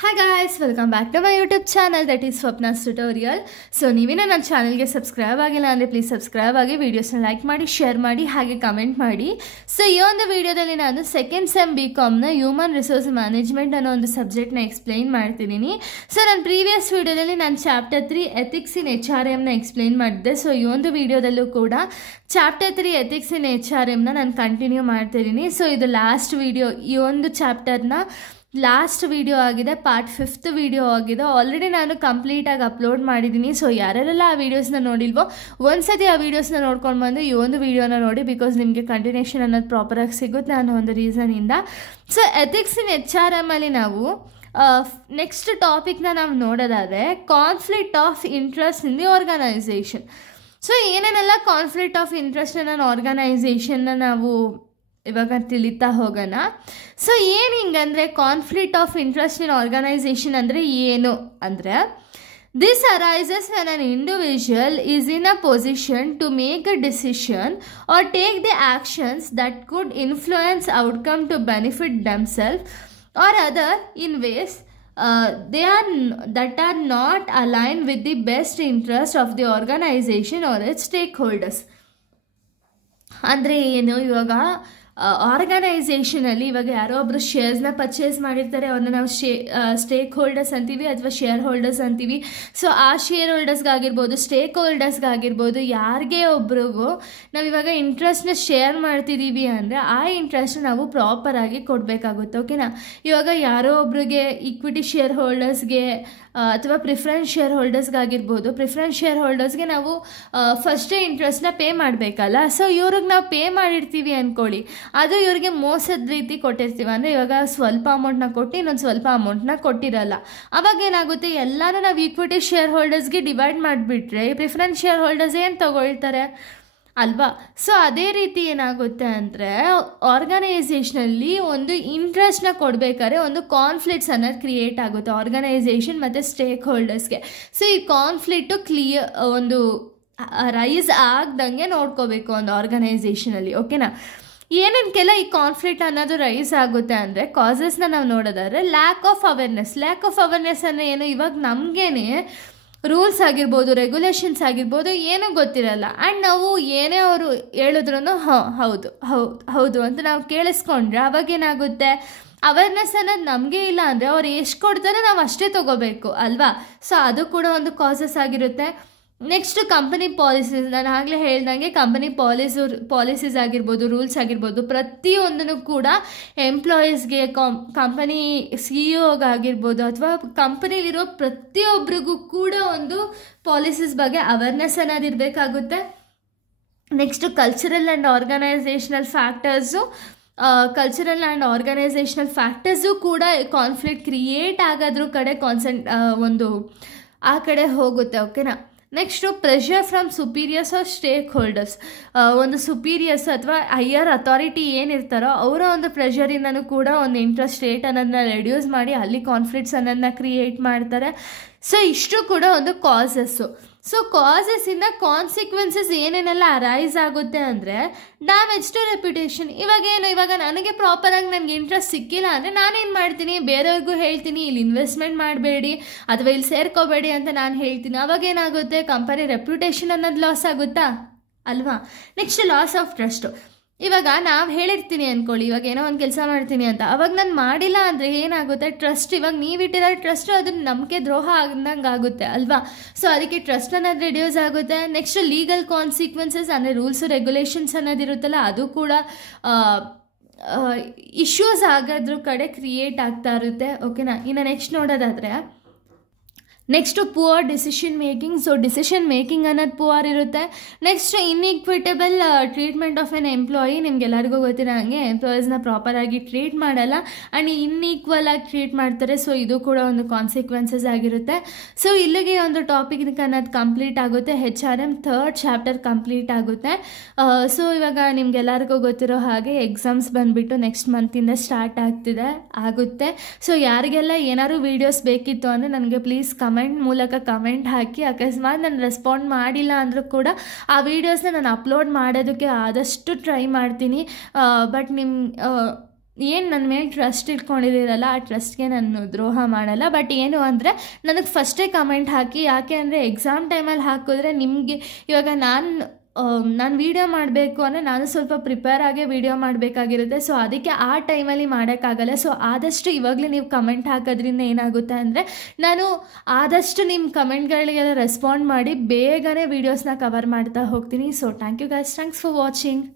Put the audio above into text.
Hi guys, welcome back to my YouTube channel that is Swapna's Tutorial. So ನೀವೇನ ನನ್ನ ಚಾನಲ್ಗೆ subscribe ಆಗಿಲ್ಲ ಅಂದರೆ ಪ್ಲೀಸ್ ಸಬ್ಸ್ಕ್ರೈಬ್ ಆಗಿ ವಿಡಿಯೋಸ್ನ ಲೈಕ್ ಮಾಡಿ ಶೇರ್ ಮಾಡಿ ಹಾಗೆ ಕಮೆಂಟ್ ಮಾಡಿ. ಸೊ ಈ ಒಂದು ವಿಡಿಯೋದಲ್ಲಿ ನಾನು ಸೆಕೆಂಡ್ ಸೆಮ್ BComನ ಹ್ಯೂಮನ್ ರಿಸೋರ್ಸ್ ಮ್ಯಾನೇಜ್ಮೆಂಟ್ ಅನ್ನೋ ಒಂದು ಸಬ್ಜೆಕ್ಟ್ನ ಎಕ್ಸ್ಪ್ಲೈನ್ ಮಾಡ್ತಿದ್ದೀನಿ. ಸೊ ನಾನು ಪ್ರೀವಿಯಸ್ ವಿಡಿಯೋದಲ್ಲಿ ನಾನು ಚಾಪ್ಟರ್ 3 ಎಥಿಕ್ಸ್ ಇನ್ HRMನ ಎಕ್ಸ್ಪ್ಲೈನ್ ಮಾಡಿದ್ದೆ. ಸೊ ಈ ಒಂದು ವಿಡಿಯೋದಲ್ಲೂ ಕೂಡ ಚಾಪ್ಟರ್ 3 ಎಥಿಕ್ಸ್ ಇನ್ HRMನ ನಾನು ಕಂಟಿನ್ಯೂ ಮಾಡ್ತಿದ್ದೀನಿ. ಸೊ ಇದು ಲಾಸ್ಟ್ ವಿಡಿಯೋ, ಈ ಒಂದು ಚಾಪ್ಟರ್ನ ಲಾಸ್ಟ್ ವಿಡಿಯೋ ಆಗಿದೆ, ಪಾರ್ಟ್ 5th ವಿಡಿಯೋ ಆಗಿದೆ. ಆಲ್ರೆಡಿ ನಾನು ಕಂಪ್ಲೀಟಾಗಿ ಅಪ್ಲೋಡ್ ಮಾಡಿದ್ದೀನಿ. ಸೊ ಯಾರೆಲ್ಲ ಆ ವೀಡಿಯೋಸ್ನ ನೋಡಿಲ್ವೋ ಒಂದ್ಸತಿ ಆ ವೀಡಿಯೋಸ್ನ ನೋಡ್ಕೊಂಡು ಬಂದು ಈ ಒಂದು ವಿಡಿಯೋನ ನೋಡಿ, ಬಿಕಾಸ್ ನಿಮಗೆ ಕಂಟಿನ್ಯೂಷನ್ ಅನ್ನೋದು ಪ್ರಾಪರಾಗಿ ಸಿಗುತ್ತೆ ಅನ್ನೋ ಒಂದು ರೀಸನಿಂದ. ಸೊ ಎಥಿಕ್ಸ್ ಇನ್ HRM ಅಲ್ಲಿ ನಾವು ನೆಕ್ಸ್ಟ್ ಟಾಪಿಕ್ನ ನಾವು ನೋಡೋದಾದರೆ conflict of interest in the organisation. So ಏನೇನೆಲ್ಲ ಕಾನ್ಫ್ಲಿಕ್ಟ್ ಆಫ್ ಇಂಟ್ರೆಸ್ಟ್ ನನ್ನ ಆರ್ಗನೈಸೇಷನ್ನ ನಾವು ಇವಾಗ ತಿಳಿತಾ ಹೋಗೋಣ. ಸೊ ಏನು ಹಿಂಗಂದರೆ conflict of interest in organisation ಅಂದರೆ ಏನು ಅಂದರೆ, this arises when an individual is in a position to make a decision or take the actions that could influence outcome to benefit themselves or other in ways that are not aligned with the best interest of the organization or its stakeholders. ಅಂದರೆ ಏನು, ಇವಾಗ ಆರ್ಗನೈಸೇಷನಲ್ಲಿ ಇವಾಗ ಯಾರೋ ಒಬ್ಬರು ಶೇರ್ಸ್ನ purchase ಮಾಡಿರ್ತಾರೆ, ಅವ್ರನ್ನ ನಾವು stake holders ಅಂತೀವಿ ಅಥವಾ ಶೇರ್ ಹೋಲ್ಡರ್ಸ್ ಅಂತೀವಿ. ಸೊ ಆ ಶೇರ್ ಹೋಲ್ಡರ್ಸ್ಗಾಗಿರ್ಬೋದು, ಸ್ಟೇಕ್ ಹೋಲ್ಡರ್ಸ್ಗಾಗಿರ್ಬೋದು, ಯಾರಿಗೆ ಒಬ್ರಿಗೂ ನಾವು ಇವಾಗ ಇಂಟ್ರೆಸ್ಟ್ನ ಶೇರ್ ಮಾಡ್ತಿದ್ದೀವಿ ಅಂದರೆ ಆ ಇಂಟ್ರೆಸ್ಟ್ ನಾವು ಪ್ರಾಪರಾಗಿ ಕೊಡಬೇಕಾಗುತ್ತೆ. ಓಕೆನಾ. ಇವಾಗ ಯಾರೋ ಒಬ್ರಿಗೆ ಈಕ್ವಿಟಿ ಶೇರ್ ಹೋಲ್ಡರ್ಸ್ಗೆ ಅಥವಾ ಪ್ರಿಫರೆನ್ಸ್ ಶೇರ್ ಹೋಲ್ಡರ್ಸ್ಗಾಗಿರ್ಬೋದು, ಪ್ರಿಫರೆನ್ಸ್ ಶೇರ್ ಹೋಲ್ಡರ್ಸ್ಗೆ ನಾವು ಫಸ್ಟೇ ಇಂಟ್ರೆಸ್ಟ್ನ ಪೇ ಮಾಡಬೇಕಲ್ಲ. ಸೊ ಇವ್ರಿಗೆ ನಾವು ಪೇ ಮಾಡಿರ್ತೀವಿ ಅಂದ್ಕೊಳ್ಳಿ, ಅದು ಇವ್ರಿಗೆ ಮೋಸದ ರೀತಿ ಕೊಟ್ಟಿರ್ತೀವಿ. ಅಂದರೆ ಇವಾಗ ಸ್ವಲ್ಪ ಅಮೌಂಟ್ನ ಕೊಟ್ಟು ಇನ್ನೊಂದು ಸ್ವಲ್ಪ ಅಮೌಂಟ್ನ ಕೊಟ್ಟಿರಲ್ಲ. ಅವಾಗ ಏನಾಗುತ್ತೆ, ಎಲ್ಲನೂ ನಾವು ಈಕ್ವಿಟಿ ಶೇರ್ ಹೋಲ್ಡರ್ಸ್ಗೆ ಡಿವೈಡ್ ಮಾಡಿಬಿಟ್ರೆ ಪ್ರಿಫರೆನ್ಸ್ ಶೇರ್ ಹೋಲ್ಡರ್ಸ್ ಏನು ತೊಗೊಳ್ತಾರೆ ಅಲ್ವಾ. ಸೊ ಅದೇ ರೀತಿ ಏನಾಗುತ್ತೆ ಅಂದರೆ ಆರ್ಗನೈಸೇಷನಲ್ಲಿ ಒಂದು ಇಂಟ್ರೆಸ್ಟ್ನ ಕೊಡಬೇಕಾದ್ರೆ ಒಂದು ಕಾನ್ಫ್ಲಿಕ್ಟ್ಸ್ ಅನ್ನೋದು ಕ್ರಿಯೇಟ್ ಆಗುತ್ತೆ ಆರ್ಗನೈಸೇಷನ್ ಮತ್ತು ಸ್ಟೇಕ್ ಹೋಲ್ಡರ್ಸ್ಗೆ. ಸೊ ಈ ಕಾನ್ಫ್ಲಿಕ್ಟು ಒಂದು ರೈಸ್ ಆಗ್ದಂಗೆ ನೋಡ್ಕೋಬೇಕು ಒಂದು ಆರ್ಗನೈಸೇಷನಲ್ಲಿ. ಓಕೆನಾ. ಏನೇನಕ್ಕೆಲ್ಲ ಈ ಕಾನ್ಫ್ಲಿಕ್ಟ್ ಅನ್ನೋದು ರೈಸ್ ಆಗುತ್ತೆ ಅಂದರೆ ಕಾಸಸ್ನ ನಾವು ನೋಡೋದಾದ್ರೆ ಲ್ಯಾಕ್ ಆಫ್ ಅವೇರ್ನೆಸ್ ಅಂದರೆ ಏನು, ಇವಾಗ ನಮಗೇನೆ ರೂಲ್ಸ್ ಆಗಿರ್ಬೋದು, ರೆಗ್ಯುಲೇಷನ್ಸ್ ಆಗಿರ್ಬೋದು ಏನೂ ಗೊತ್ತಿರಲ್ಲ. ಆ್ಯಂಡ್ ನಾವು ಏನೇ ಅವರು ಹೇಳಿದ್ರು ಹೌದು ಅಂತ ನಾವು ಕೇಳಿಸ್ಕೊಂಡ್ರೆ ಅವಾಗೇನಾಗುತ್ತೆ, ಅವೇರ್ನೆಸ್ ಅನ್ನೋದು ನಮಗೆ ಇಲ್ಲ ಅಂದರೆ ಅವ್ರು ಎಷ್ಟು ಕೊಡ್ತಾರೆ ನಾವು ಅಷ್ಟೇ ತೊಗೋಬೇಕು ಅಲ್ವಾ. ಸೊ ಅದು ಕೂಡ ಒಂದು ಕಾಸಸ್ ಆಗಿರುತ್ತೆ. ನೆಕ್ಸ್ಟ್ ಕಂಪನಿ ಪಾಲಿಸೀಸ್, ನಾನು ಆಗಲೇ ಹೇಳ್ದಂಗೆ ಕಂಪನಿ ಪಾಲಿಸೀಸ್ ಆಗಿರ್ಬೋದು, ರೂಲ್ಸ್ ಆಗಿರ್ಬೋದು, ಪ್ರತಿಯೊಂದನ್ನು ಕೂಡ ಎಂಪ್ಲಾಯೀಸ್ಗೆ, ಕಂಪನಿ CEO-ಗಾಗಿರ್ಬೋದು ಅಥವಾ ಕಂಪನಿಲಿರೋ ಪ್ರತಿಯೊಬ್ಬರಿಗೂ ಕೂಡ ಒಂದು ಪಾಲಿಸೀಸ್ ಬಗ್ಗೆ ಅವೇರ್ನೆಸ್ ಅನ್ನೋದು ಇರಬೇಕಾಗುತ್ತೆ. Next cultural and organisational factors ಕೂಡ ಕಾನ್ಫ್ಲಿಕ್ಟ್ ಕ್ರಿಯೇಟ್ ಆಗೋದ್ರ ಕಡೆ ಆ ಕಡೆ ಹೋಗುತ್ತೆ. ಓಕೆನಾ. Next pressure from superiors or stake holders. ಒಂದು ಸುಪೀರಿಯರ್ಸ್ ಅಥವಾ ಹೈಯರ್ ಅಥಾರಿಟಿ ಏನಿರ್ತಾರೋ ಅವರ ಒಂದು ಪ್ರೆಷರಿಂದನೂ ಕೂಡ ಒಂದು ಇಂಟ್ರೆಸ್ಟ್ ರೇಟ್ ಅನ್ನೋದನ್ನ ರೆಡ್ಯೂಸ್ ಮಾಡಿ ಅಲ್ಲಿ ಕಾನ್ಫ್ಲಿಕ್ಟ್ಸ್ ಅನ್ನೋದನ್ನ ಕ್ರಿಯೇಟ್ ಮಾಡ್ತಾರೆ. ಸೊ ಇಷ್ಟು ಕೂಡ ಒಂದು ಕಾಸಸ್ಸು. ಸೊ ಕಾಸಸ್ಸಿಂದ ಕಾನ್ಸಿಕ್ವೆನ್ಸಸ್ ಏನೇನೆಲ್ಲ ಅರೈಸ್ ಆಗುತ್ತೆ ಅಂದರೆ ಡ್ಯಾಮೇಜ್ ಟು ರೆಪ್ಯುಟೇಷನ್. ಇವಾಗ ನನಗೆ ಪ್ರಾಪರಾಗಿ ನನಗೆ ಇಂಟ್ರೆಸ್ಟ್ ಸಿಕ್ಕಿಲ್ಲ ಅಂದರೆ ನಾನೇನು ಮಾಡ್ತೀನಿ, ಬೇರೆಯವ್ರಿಗೂ ಹೇಳ್ತೀನಿ ಇಲ್ಲಿ ಇನ್ವೆಸ್ಟ್ಮೆಂಟ್ ಮಾಡಬೇಡಿ ಅಥವಾ ಇಲ್ಲಿ ಸೇರ್ಕೋಬೇಡಿ ಅಂತ ನಾನು ಹೇಳ್ತೀನಿ. ಅವಾಗೇನಾಗುತ್ತೆ, ಕಂಪನಿ ರೆಪ್ಯುಟೇಷನ್ ಅನ್ನೋದು ಲಾಸ್ ಆಗುತ್ತಾ ಅಲ್ವಾ. Next loss of trust. ಇವಾಗ ನಾವು ಹೇಳಿರ್ತೀನಿ ಅಂದ್ಕೊಳ್ಳಿ, ಇವಾಗ ಏನೋ ಒಂದು ಕೆಲಸ ಮಾಡ್ತೀನಿ ಅಂತ, ಅವಾಗ ನಾನು ಮಾಡಿಲ್ಲ ಅಂದರೆ ಏನಾಗುತ್ತೆ, ಟ್ರಸ್ಟ್, ಇವಾಗ ನೀವಿಟ್ಟಿರೋ ಟ್ರಸ್ಟು ಅದನ್ನು ನಂಬಿಕೆ ದ್ರೋಹ ಆದಂಗೆ ಆಗುತ್ತೆ ಅಲ್ವಾ. ಸೊ ಅದಕ್ಕೆ ಟ್ರಸ್ಟ್ ಅನ್ನೋದು ರಿಡ್ಯೂಸ್ ಆಗುತ್ತೆ. ನೆಕ್ಸ್ಟ್ ಲೀಗಲ್ ಕಾನ್ಸಿಕ್ವೆನ್ಸಸ್ ಅಂದರೆ ರೂಲ್ಸು ರೆಗ್ಯುಲೇಷನ್ಸ್ ಅನ್ನೋದಿರುತ್ತಲ್ಲ ಅದು ಕೂಡ ಇಶ್ಯೂಸ್ ಆಗೋದ್ರ ಕಡೆ ಕ್ರಿಯೇಟ್ ಆಗ್ತಾ ಇರುತ್ತೆ. ಓಕೆನಾ. ಇನ್ನು ನೆಕ್ಸ್ಟ್ ನೋಡೋದಾದರೆ next poor decision making. So decision making ಅನ್ನೋದು ಪುವರ್ ಇರುತ್ತೆ. Next inequitable treatment of an employee. ನಿಮಗೆಲ್ಲರಿಗೂ ಗೊತ್ತಿರೋ ಹಾಗೆ ಎಂಪ್ಲಾಯೀಸ್ನ ಪ್ರಾಪರಾಗಿ ಟ್ರೀಟ್ ಮಾಡಲ್ಲ ಆ್ಯಂಡ್ ಇನ್ಈಕ್ವಲ್ ಆಗಿ ಟ್ರೀಟ್ ಮಾಡ್ತಾರೆ. ಸೊ ಇದು ಕೂಡ ಒಂದು ಕಾನ್ಸಿಕ್ವೆನ್ಸಸ್ ಆಗಿರುತ್ತೆ. ಸೊ ಇಲ್ಲಿಗೆ ಒಂದು ಟಾಪಿಕ್ ಅನ್ನೋದು ಕಂಪ್ಲೀಟ್ ಆಗುತ್ತೆ. HRM 3rd ಚಾಪ್ಟರ್ ಕಂಪ್ಲೀಟ್ ಆಗುತ್ತೆ. ಸೊ ಇವಾಗ ನಿಮಗೆಲ್ಲರಿಗೂ ಗೊತ್ತಿರೋ ಹಾಗೆ ಎಕ್ಸಾಮ್ಸ್ ಬಂದುಬಿಟ್ಟು ನೆಕ್ಸ್ಟ್ ಮಂತಿಂದ ಸ್ಟಾರ್ಟ್ ಆಗುತ್ತೆ. ಸೊ ಯಾರಿಗೆಲ್ಲ ಏನಾದ್ರು ವೀಡಿಯೋಸ್ ಬೇಕಿತ್ತು ಅಂದರೆ ನನಗೆ ಪ್ಲೀಸ್ ಕಮೆಂಟ್ ಮೂಲಕ ಕಮೆಂಟ್ ಹಾಕಿ. ಅಕಸ್ಮಾತ್ ನಾನು ರೆಸ್ಪಾಂಡ್ ಮಾಡಿಲ್ಲ ಅಂದರೂ ಕೂಡ ಆ ವೀಡಿಯೋಸ್ನ ನಾನು ಅಪ್ಲೋಡ್ ಮಾಡೋದಕ್ಕೆ ಆದಷ್ಟು ಟ್ರೈ ಮಾಡ್ತೀನಿ. ಬಟ್ ಏನು ನನ್ನ ಮೇಲೆ ಟ್ರಸ್ಟ್ ಇಟ್ಕೊಂಡಿದ್ದೀರಲ್ಲ ಆ ಟ್ರಸ್ಟ್ಗೆ ನಾನು ದ್ರೋಹ ಮಾಡಲ್ಲ. ಬಟ್ ಏನು ಅಂದರೆ ನನಗೆ ಫಸ್ಟೇ ಕಮೆಂಟ್ ಹಾಕಿ, ಯಾಕೆ ಅಂದರೆ ಎಕ್ಸಾಮ್ ಟೈಮಲ್ಲಿ ಹಾಕಿದ್ರೆ ನಿಮಗೆ ಇವಾಗ ನಾನು ವೀಡಿಯೋ ಮಾಡಬೇಕು ಅಂದರೆ ನಾನು ಸ್ವಲ್ಪ ಪ್ರಿಪೇರ್ ಆಗೇ ವೀಡಿಯೋ ಮಾಡಬೇಕಾಗಿರುತ್ತೆ. ಸೊ ಅದಕ್ಕೆ ಆ ಟೈಮಲ್ಲಿ ಮಾಡೋಕ್ಕಾಗಲ್ಲ. ಸೊ ಆದಷ್ಟು ಇವಾಗಲೇ ನೀವು ಕಮೆಂಟ್ ಹಾಕೋದ್ರಿಂದ ಏನಾಗುತ್ತೆ ಅಂದರೆ ನಾನು ಆದಷ್ಟು ನಿಮ್ಮ ಕಮೆಂಟ್ಗಳಿಗೆಲ್ಲ ರೆಸ್ಪಾಂಡ್ ಮಾಡಿ ಬೇಗನೆ ವೀಡಿಯೋಸ್ನ ಕವರ್ ಮಾಡ್ತಾ ಹೋಗ್ತೀನಿ. So thank you guys, thanks for watching.